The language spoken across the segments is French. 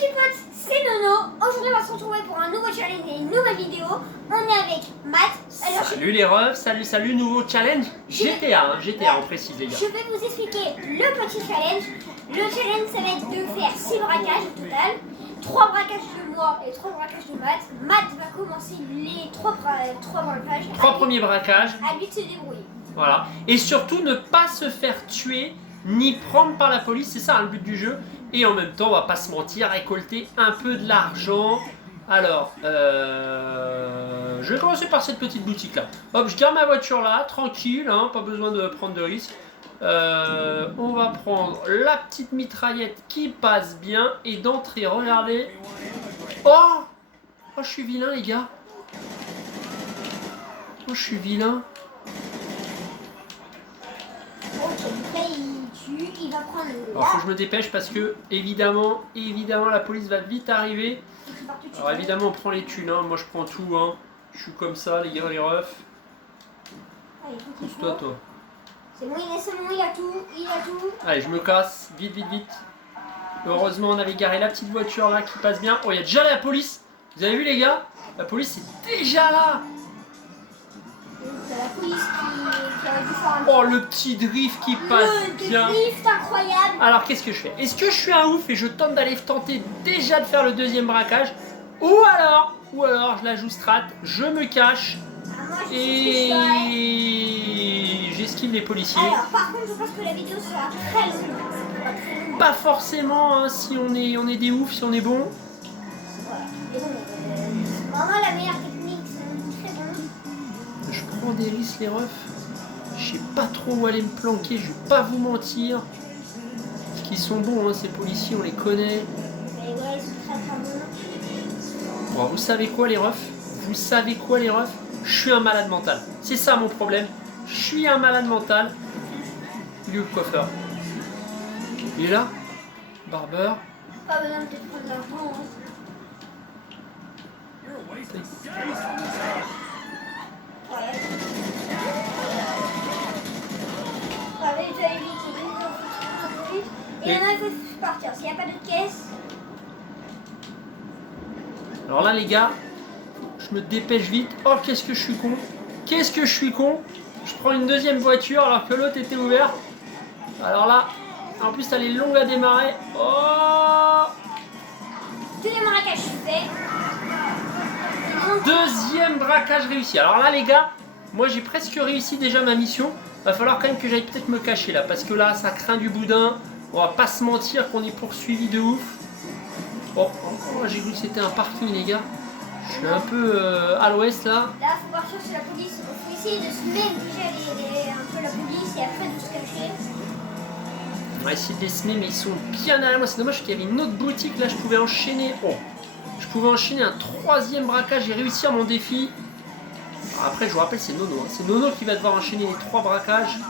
petits potes, c'est Nono. Aujourd'hui, on va se retrouver pour un nouveau challenge et une nouvelle vidéo. On est avec Matt. Alors, salut les refs, salut, nouveau challenge GTA, GTA on précise les gars. Je vais vous expliquer le petit challenge. Le challenge, ça va être de faire 6 braquages au total. 3 braquages de moi et 3 braquages de Matt. Matt va commencer les 3 braquages. 3 premiers braquages. À lui de se débrouiller. Voilà. Et surtout ne pas se faire tuer ni prendre par la police, c'est ça hein, le but du jeu. Et en même temps, on va pas se mentir, récolter un peu de l'argent. Alors, je vais commencer par cette petite boutique là. Hop, je garde ma voiture là, tranquille, hein, pas besoin de prendre de risques. On va prendre la petite mitraillette qui passe bien. Et d'entrée, regardez. Oh, je suis vilain les gars. Oh, je suis vilain. Ok, donc là il va prendre le. Alors faut que je me dépêche parce que évidemment la police va vite arriver. Alors évidemment on prend les thunes, hein. Moi je prends tout, hein. Je suis comme ça les gars, les refs. Pousse-toi toi. C'est bon, il a tout. Allez je me casse, vite. Heureusement on avait garé la petite voiture là qui passe bien. Oh il y a déjà la police. Vous avez vu les gars? La police est déjà là. La police qui aurait dû faire un Oh le petit drift qui passe bien. Le drift incroyable. Alors qu'est-ce que je fais? Est-ce que je suis un ouf et je tente d'aller tenter déjà de faire le deuxième braquage? Ou alors je la joue strat, je me cache et j'esquive les policiers. Alors par contre je pense que la vidéo sera très longue. Pas forcément hein, si on est des oufs, si on est bon. Voilà. Et bon, vraiment la meilleure technique, c'est très bon. Je prends des risques les refs. Je sais pas trop où aller me planquer, je vais pas vous mentir. Parce qu'ils sont bons hein, ces policiers, on les connaît. Mais ouais, ils sont très bons. Bon, vous savez quoi les refs? Je suis un malade mental. C'est ça mon problème. Je suis un malade mental. Il est où le coiffeur? Il est là? Barbeur. Pas besoin de te prendre l'argent. Hein. Ouais, il fallait vite. Et maintenant il faut partir. S'il n'y a pas de caisse. Alors là les gars, je me dépêche vite. Oh qu'est-ce que je suis con. Je prends une deuxième voiture alors que l'autre était ouverte. Alors là, en plus elle est longue à démarrer. Oh, Tous les braquages faits. deuxième braquage réussi. Alors là les gars, moi j'ai presque réussi déjà ma mission. Va falloir quand même que j'aille peut-être me cacher là. Parce que là ça craint du boudin. On va pas se mentir qu'on est poursuivi de ouf. Oh, j'ai cru que c'était un parking les gars. Je suis un peu à l'ouest là. Là, il faut partir sur la police. Il faut essayer de se mettre déjà un peu la police et après de se cacher. On va essayer de les semer, mais ils sont bien derrière moi. C'est dommage qu'il y avait une autre boutique là. Je pouvais enchaîner. Oh, je pouvais enchaîner un troisième braquage et réussir mon défi. Alors après, je vous rappelle, c'est Nono. Hein. C'est Nono qui va devoir enchaîner les 3 braquages.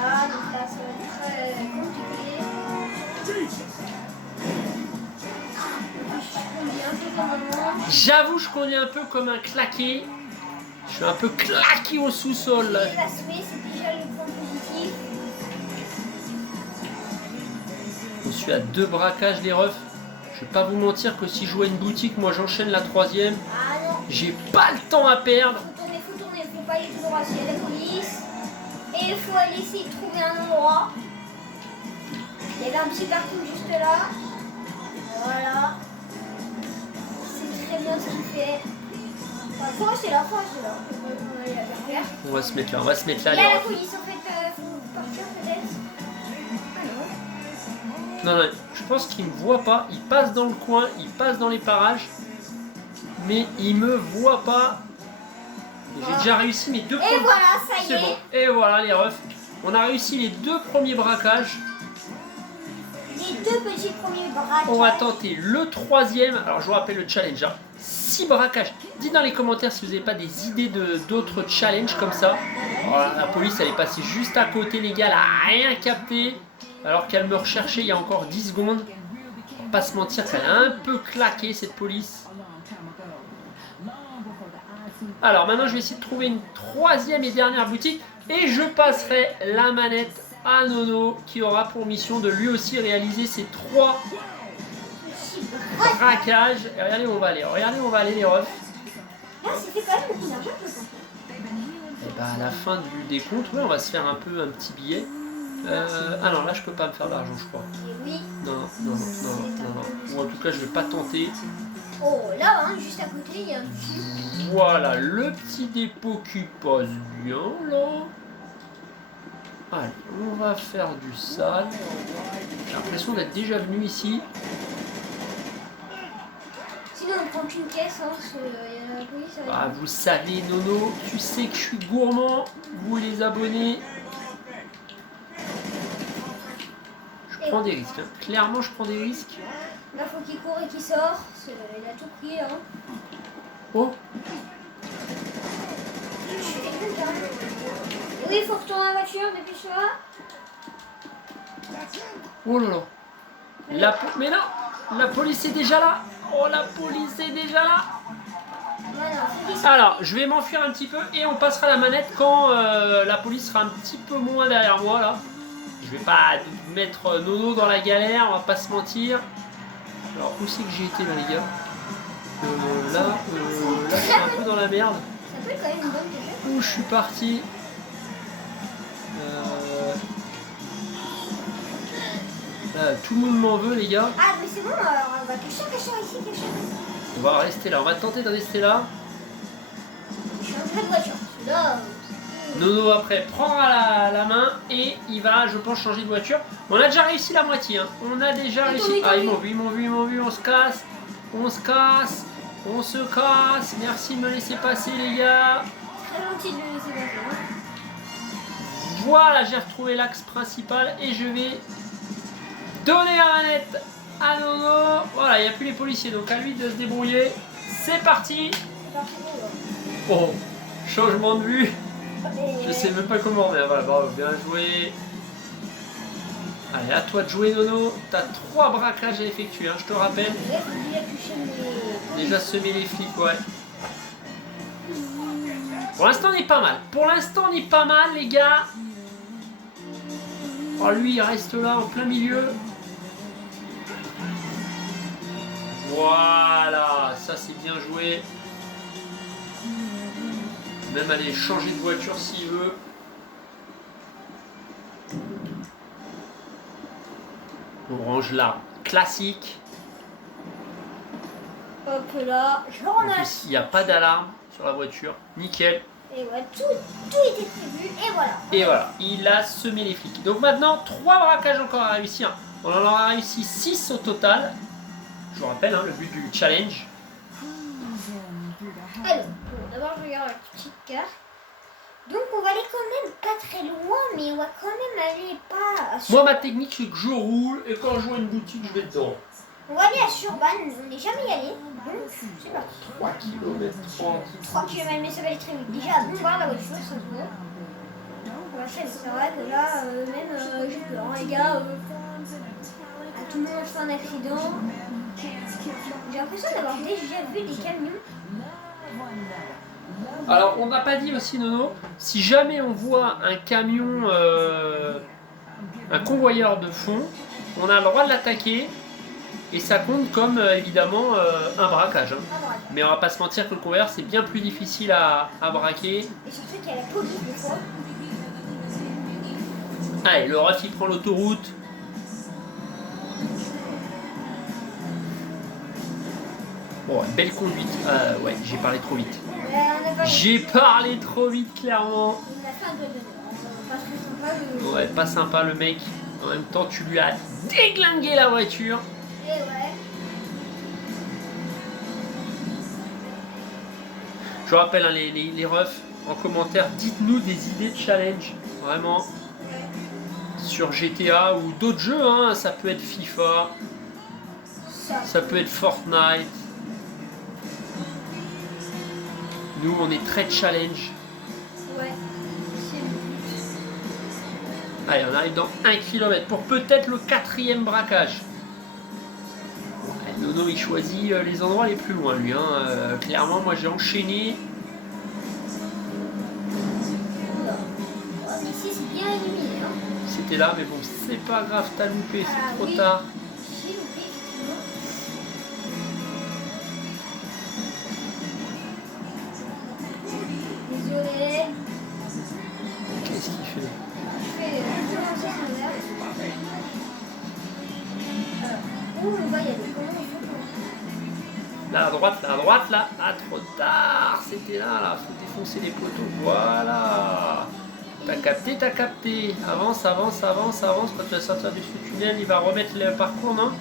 Voilà, donc là, ça va être très compliqué. J'avoue, je conduis un peu comme un claqué. Je suis un peu claqué au sous-sol là. Il va sauver, c'est déjà le point positif. Je suis à 2 braquages les refs. Je vais pas vous mentir que si je vois une boutique, moi j'enchaîne la 3e. Ah non. J'ai pas le temps à perdre. Faut tourner, faut pas aller tout droit s'il y a la police. Et il faut aller essayer de trouver un endroit. Il y avait un petit parking juste là. Voilà. C'est très bien ce qu'il fait. Enfin, faut rester là. On va aller la faire. On va se mettre là, Il y les a la refs. police en fait, faut partir peut-être. Ah non. Non, je pense qu'il me voit pas. Il passe dans le coin, il passe dans les parages. Mais il me voit pas. J'ai déjà réussi mes 2 Et premiers. voilà, ça y C'est est. bon. Et voilà les refs. On a réussi les 2 premiers braquages. Les 2 petits premiers braquages. On va tenter le 3e. Alors je vous rappelle le challenge. 6 braquages. Dites dans les commentaires si vous n'avez pas des idées d'autres challenges comme ça. Voilà, la police elle est passée juste à côté les gars. Elle a rien capté. Alors qu'elle me recherchait il y a encore 10 secondes. On va pas se mentir qu'elle a un peu claqué cette police. Alors maintenant je vais essayer de trouver une 3e et dernière boutique. Et je passerai la manette à Nono qui aura pour mission de lui aussi réaliser ces 3 braquages. Et regardez où on va aller. Regardez où on va aller les refs. Ah, c'était quand même beaucoup d'argent, je pense. Et bah à la fin du décompte, ouais, on va se faire un petit billet. Ah non, là je peux pas me faire d'argent, je crois. Et oui. Non. Ou en tout cas, je vais pas tenter. Oh, là, hein, juste à côté, il y a un petit. Voilà, le petit dépôt qui passe bien là. Allez, on va faire du sale. J'ai l'impression d'être déjà venu ici. Sinon, on prend qu'une caisse, hein, parce que la police. Ah, vous savez, Nono, tu sais que je suis gourmand. Vous les abonnés. Je prends des risques. Hein. Clairement, je prends des risques. Là, faut qu'il court et qu'il sort. Il a tout pris, hein. Oh, Je suis quelqu'un, hein. Et oui, il faut retourner à la voiture, dépêche-toi. oh là là. Mais non, la police est déjà là. Oh, la police est déjà là. Voilà, faut qu'il sorte. Alors, je vais m'enfuir un petit peu et on passera la manette quand la police sera un petit peu moins derrière moi là. Je vais pas mettre Nono dans la galère, on va pas se mentir. Alors, où c'est que j'ai été là, les gars là, je suis un peu dans la merde. Ça peut être quand même une bonne déjà. Où je suis parti Là, tout le monde m'en veut, les gars. Ah, mais c'est bon, alors on va cacher ici. On va rester là, on va tenter de rester là. Je suis en train de voiture. Là. Nono après prendra la main et il va, je pense, changer de voiture. On a déjà réussi la moitié, hein. On a déjà réussi. Ah, ils m'ont vu, on se casse. On se casse. Merci de me laisser passer, les gars. Très gentil de le laisser passer. Hein. Voilà, j'ai retrouvé l'axe principal et je vais donner la manette à Nono. Voilà, il n'y a plus les policiers, donc à lui de se débrouiller. C'est parti. C'est parti. Oh, changement de vue. Je sais même pas comment, mais voilà, bravo, bien joué. Allez, à toi de jouer, Nono. T'as 3 braquages à effectuer, hein, je te rappelle. Ouais, faut déjà toucher les. Déjà semer les flics, ouais. Pour l'instant, on est pas mal. Les gars. Oh, lui, il reste là, en plein milieu. Voilà, ça c'est bien joué. Même aller changer de voiture s'il veut. On range là, classique. Hop là, je En ramasse. plus, il n'y a pas d'alarme sur la voiture. Nickel. Et voilà, tout était prévu. Et voilà. Et voilà, il a semé les flics. Donc maintenant, 3 braquages encore à réussir. On en aura réussi 6 au total. Je vous rappelle, hein, le but du challenge. Alors, bon, d'abord je regarde la petite carte. Donc on va aller quand même pas très loin, mais on va quand même aller pas à Moi, ma technique, c'est que je roule et quand je vois une boutique, je vais dedans. On va aller à Surban, on n'est jamais allé. Donc c'est parti. 3 km 3 km, mais ça va aller très vite. Déjà, bon, voir la voiture, ça se voit. Voilà, c'est vrai que là, même j'ai peur, hein, les gars. À tout le monde fait un accident. J'ai l'impression d'avoir déjà vu des camions. Alors, on n'a pas dit aussi, Nono, si jamais on voit un camion, un convoyeur de fond, on a le droit de l'attaquer et ça compte comme évidemment un braquage. Hein. Ah, voilà. Mais on va pas se mentir que le convoyeur c'est bien plus difficile à braquer. Et surtout qu'il y a la police des fois. Allez, le ref il prend l'autoroute. Bon, belle conduite. Ouais, j'ai parlé trop vite. On a pas J'ai parlé trop vite, clairement. Il a fait un doigt d'honneur. Pas très sympa. Le... Ouais, pas sympa le mec. En même temps, tu lui as déglingué la voiture. Et ouais. Je vous rappelle, hein, les refs, en commentaire, dites-nous des idées de challenge. Vraiment. Sur GTA ou d'autres jeux, hein. Ça peut être FIFA. Ça peut être Fortnite. Nous, on est très challenge. Ouais. Allez, on arrive dans 1 km pour peut-être le 4e braquage. Nono, il choisit les endroits les plus loin, lui. Hein. Clairement, moi, j'ai enchaîné. Mais ici, c'est bien illuminé. Hein. C'est c'était là, mais bon, c'est pas grave, t'as loupé, c'est Ah, trop oui. tard. J'ai loupé, effectivement. Désolé. Qu'est-ce qu'il fait? Je fais recommencer à l'envers. Où on va y aller? Comment on fait? Là, à droite, là. Ah, trop tard. C'était là. Faut défoncer les poteaux. Voilà. T'as capté. Avance. Quand tu vas sortir du sous-tunnel, il va remettre le parcours, non?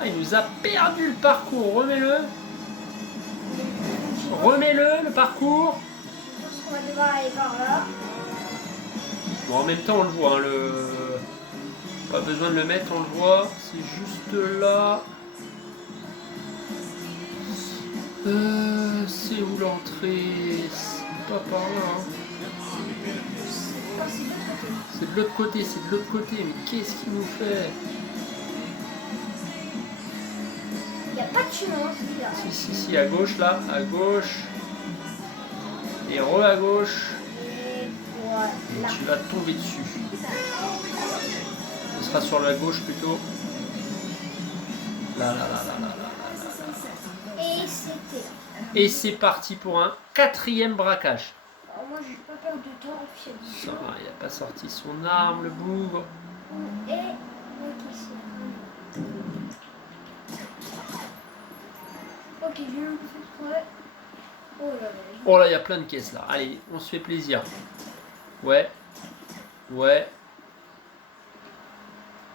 Ah, il nous a perdu le parcours. Remets-le, le parcours. Je pense qu'on va devoir aller par là. Bon, en même temps, on le voit. Hein, Pas besoin de le mettre, on le voit. C'est juste là. C'est où l'entrée? C'est pas par là. Hein. Oh, c'est de l'autre côté. C'est de l'autre côté. Mais qu'est-ce qu'il nous fait? Il n'y a pas de chemin, celui-là. Si, à gauche, là. À gauche. Et à gauche. Et Et voilà. tu vas tomber dessus. Ce sera sur la gauche plutôt. Là. Et c'était. Et c'est parti pour un 4e braquage. Alors moi, j'ai pas peur de temps. Ça, il n'a pas sorti son arme, le bougre. Et. Ok, c'est. Ok, j'ai un peu fait près. Oh là là. Oh là, il y a plein de caisses là. Allez, on se fait plaisir. Ouais.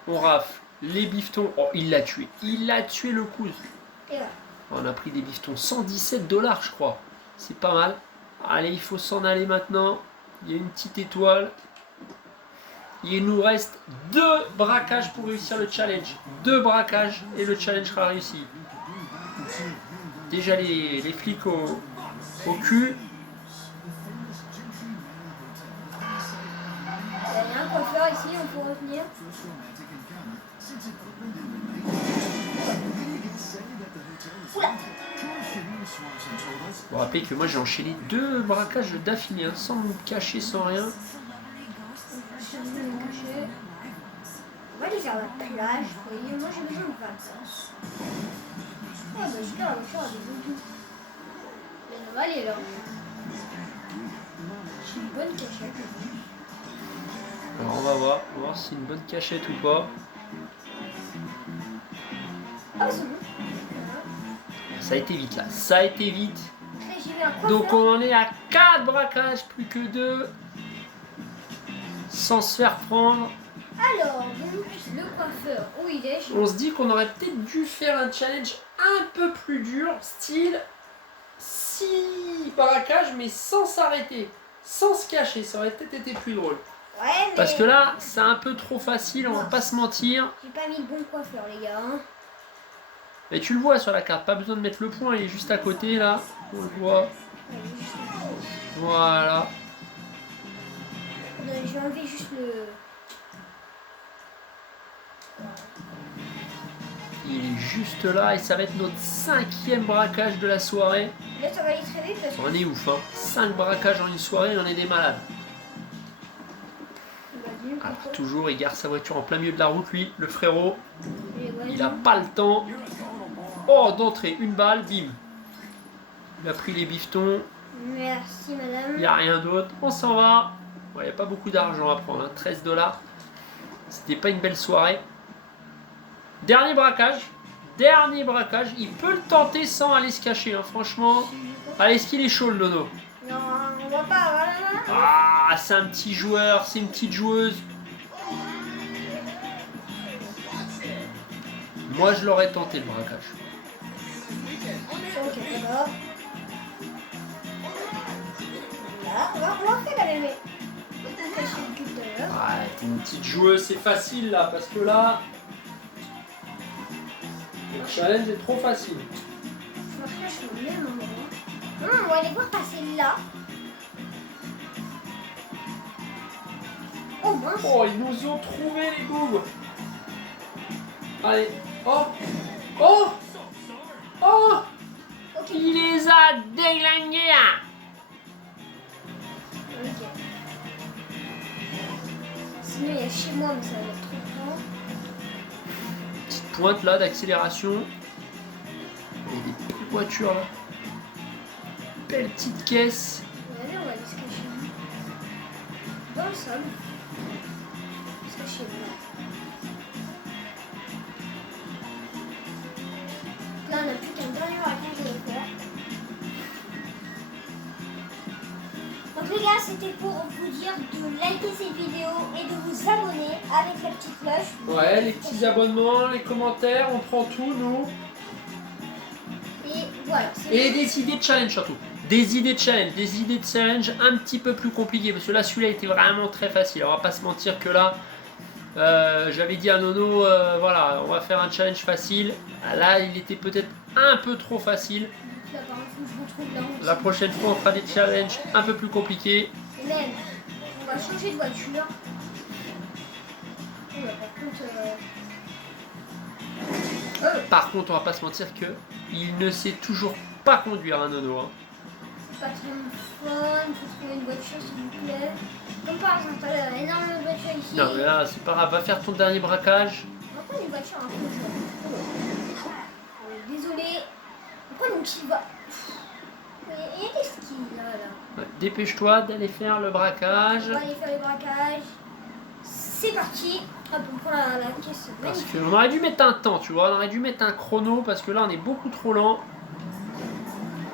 On rafle les bifetons. Oh, il l'a tué. Il a tué le coude. Et là. On a pris des bifetons. 117 $, je crois. C'est pas mal. Allez, il faut s'en aller maintenant. Il y a une petite étoile. Il nous reste 2 braquages pour réussir le challenge. 2 braquages et le challenge sera réussi. Déjà les flics au cul. Il y a un coiffeur ici, on peut retenir. Oula. Vous vous rappelez que moi j'ai enchaîné 2 braquages d'affilée, hein, sans me cacher, sans rien. On va aller vers la plage. Vous voyez, moi j'ai besoin de vacances. Ah bah super, la voiture a des boutons. Mais on va aller là. J'ai une bonne cachette. Alors on va voir si c'est une bonne cachette ou pas. Ah bah c'est bon. Ça a été vite là, ça a été vite. Voilà. J'ai vu un coiffeur. Donc on en est à 4 braquages, plus que 2. Sans se faire prendre. Alors, donc, le coiffeur, où il est? On se dit qu'on aurait peut-être dû faire un challenge un peu plus dur, style 6 braquages, mais sans s'arrêter, sans se cacher. Ça aurait peut-être été plus drôle. Ouais, mais... Parce que là, c'est un peu trop facile, on va pas se mentir. J'ai pas mis le bon coiffeur, les gars. Hein. Et tu le vois sur la carte, pas besoin de mettre le point, il est juste à côté là. On le voit. Ouais, il est juste là. Voilà. Je vais enlever juste le... Il est juste là et ça va être notre 5e braquage de la soirée. Là, ça va aller très vite parce que... On est ouf, hein. 5 braquages en une soirée, on est des malades. Alors toujours, il garde sa voiture en plein milieu de la route, lui, le frérot. Il a pas le temps. Oh, d'entrée, une balle, bim. Il a pris les bifetons, Merci, madame. il n'y a rien d'autre. On s'en va. Il n'y a pas beaucoup d'argent à prendre, hein. 13 $. C'était pas une belle soirée. Dernier braquage. Il peut le tenter sans aller se cacher, hein, franchement. Allez, est-ce qu'il est chaud le dodo? Non, on va pas, voilà. Ah, c'est un petit joueur, c'est une petite joueuse. Moi, je l'aurais tenté le braquage. Ok, d'abord. Là, on va faire la même. Ouais, t'es une petite joueuse, c'est facile là, parce que là, le challenge est trop facile. Franchement, je suis au même endroit. On va aller voir passer là. Oh mince. Oh, ils nous ont trouvé les bougres. Allez, oh, oh, oh, Ok. il les a déglingués. Ok. sinon il y a chez moi, mais ça va être trop grand. Petite pointe là d'accélération. Il y a des belles voitures là. Belle petite caisse. Regardez, on va aller se cacher. Dans le sol. Se cacher là. Là, on n'a plus qu'un dernier raquage de faire. Donc les gars, c'était pour vous dire de liker cette vidéo et de vous abonner avec la petite cloche. Ouais, les petits abonnements, les commentaires, on prend tout nous. Et voilà. Et des idées de challenge surtout. Des idées de challenge un petit peu plus compliquées. Parce que là, celui-là était vraiment très facile. On va pas se mentir que là, j'avais dit à Nono, voilà, on va faire un challenge facile. Là, il était peut-être un peu trop facile. Là, par contre, faut que je retrouve là. La prochaine fois, on fera des challenges un peu plus compliqués. Et même, on va changer de voiture. Oh, là, Par contre, on va pas se mentir que il ne sait toujours pas conduire un Nono. Hein. pas très fun, il faut trouver une voiture s'il vous plaît. Comme par exemple, il y a énormément de voitures ici. Non, mais là, c'est pas grave. Va faire ton dernier braquage. On va prendre une voiture un peu jaune. Désolé. On va prendre une petite voiture. Il y a des skis là. Ouais, dépêche-toi d'aller faire le braquage. On va aller faire les braquages. C'est parti. Hop, on prend la caisse. Parce qu'on aurait dû mettre un temps, tu vois. On aurait dû mettre un chrono parce que là, on est beaucoup trop lent.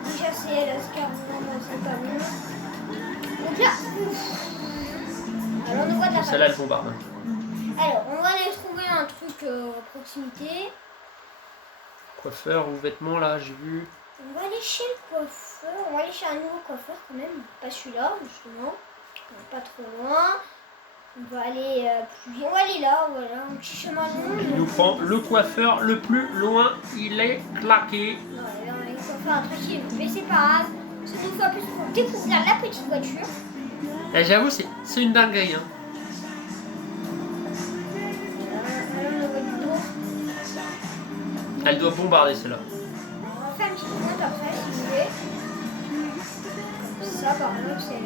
Déjà, c'est la scarabée, c'est pas bon. Donc là, alors on voit de la Celle-là, elle bombarde. Alors, on va aller trouver un truc à proximité. Coiffeur ou vêtements, là, j'ai vu. On va aller chez le coiffeur. On va aller chez un nouveau coiffeur quand même. Pas celui-là, justement. Pas trop loin. On va aller plus. On va aller là, voilà. Un petit chemin long. Il nous prend le coiffeur le plus loin. Il est claqué. Ouais, on va aller coiffer un truc, mais c'est pas grave. C'est une fois plus pour découvrir la petite voiture. Et j'avoue, c'est une dinguerie. Hein. Elle doit bombarder celle-là. On va faire une petite pointe après si vous voulez. Ça par exemple c'est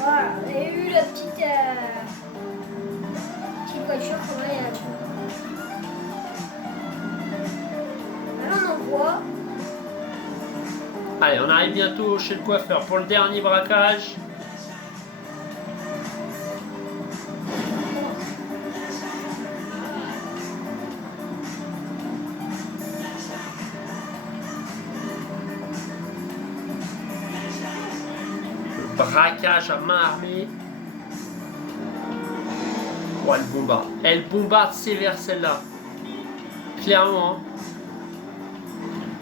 voilà, on a eu la petite voiture qu'on va y aller. Alors on envoie. Allez, on arrive bientôt chez le coiffeur pour le dernier braquage. Braquage à main armée. Oh, elle bombarde. Elle bombarde sévère celle-là. Clairement. Hein.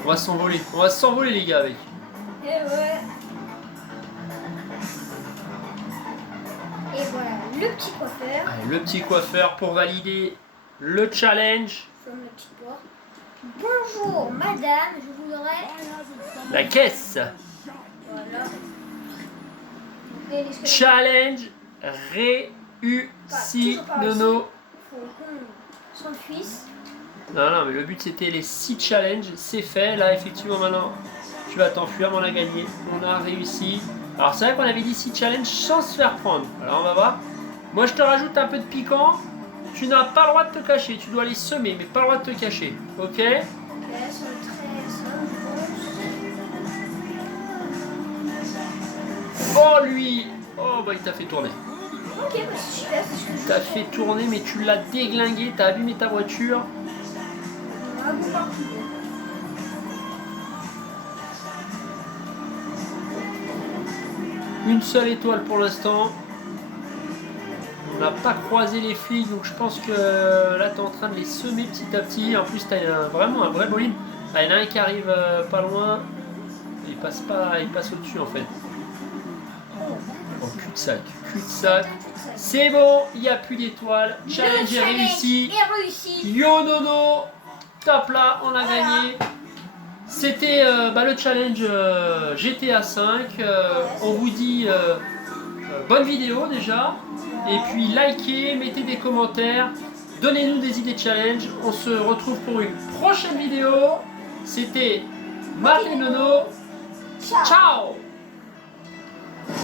On va s'envoler. On va s'envoler les gars avec. Et ouais. Et voilà, le petit coiffeur. Allez, le petit coiffeur pour valider le challenge. Ferme la petite porte. Bonjour madame, je voudrais La caisse. voilà. Et les squelettes. Challenge réussi. Nono. Faut qu'on s'enfuisse. Non, non, mais le but c'était les 6 challenges. C'est fait. Là, effectivement, maintenant, tu vas t'enfuir. Mais on a gagné. On a réussi. Alors, c'est vrai qu'on avait dit 6 challenges sans se faire prendre. Alors, on va voir. Moi, je te rajoute un peu de piquant. Tu n'as pas le droit de te cacher. Tu dois les semer, mais pas le droit de te cacher. Ok? Ok, c'est très simple, je pense. Oh, lui! Oh, bah, il t'a fait tourner. Ok, bah c'est super, c'est ce que je T'as veux. fait tourner, mais tu l'as déglingué. T'as abîmé ta voiture. On va vous partout. Une seule étoile pour l'instant. On n'a pas croisé les flics, donc je pense que là tu es en train de les semer petit à petit. En plus, tu as vraiment un vrai bolide. Ah, il y en a un qui arrive pas loin. Il passe pas, il passe au-dessus en fait. Oh, cul-de-sac, cul-de-sac. C'est bon, il n'y a plus d'étoiles. Challenge est réussi. est réussi. Yo Nono, top là, on a gagné. C'était le challenge GTA 5. On vous dit bonne vidéo déjà. Et puis likez, mettez des commentaires, donnez-nous des idées de challenge. On se retrouve pour une prochaine vidéo. C'était Matt et Nono. Ciao. Ciao.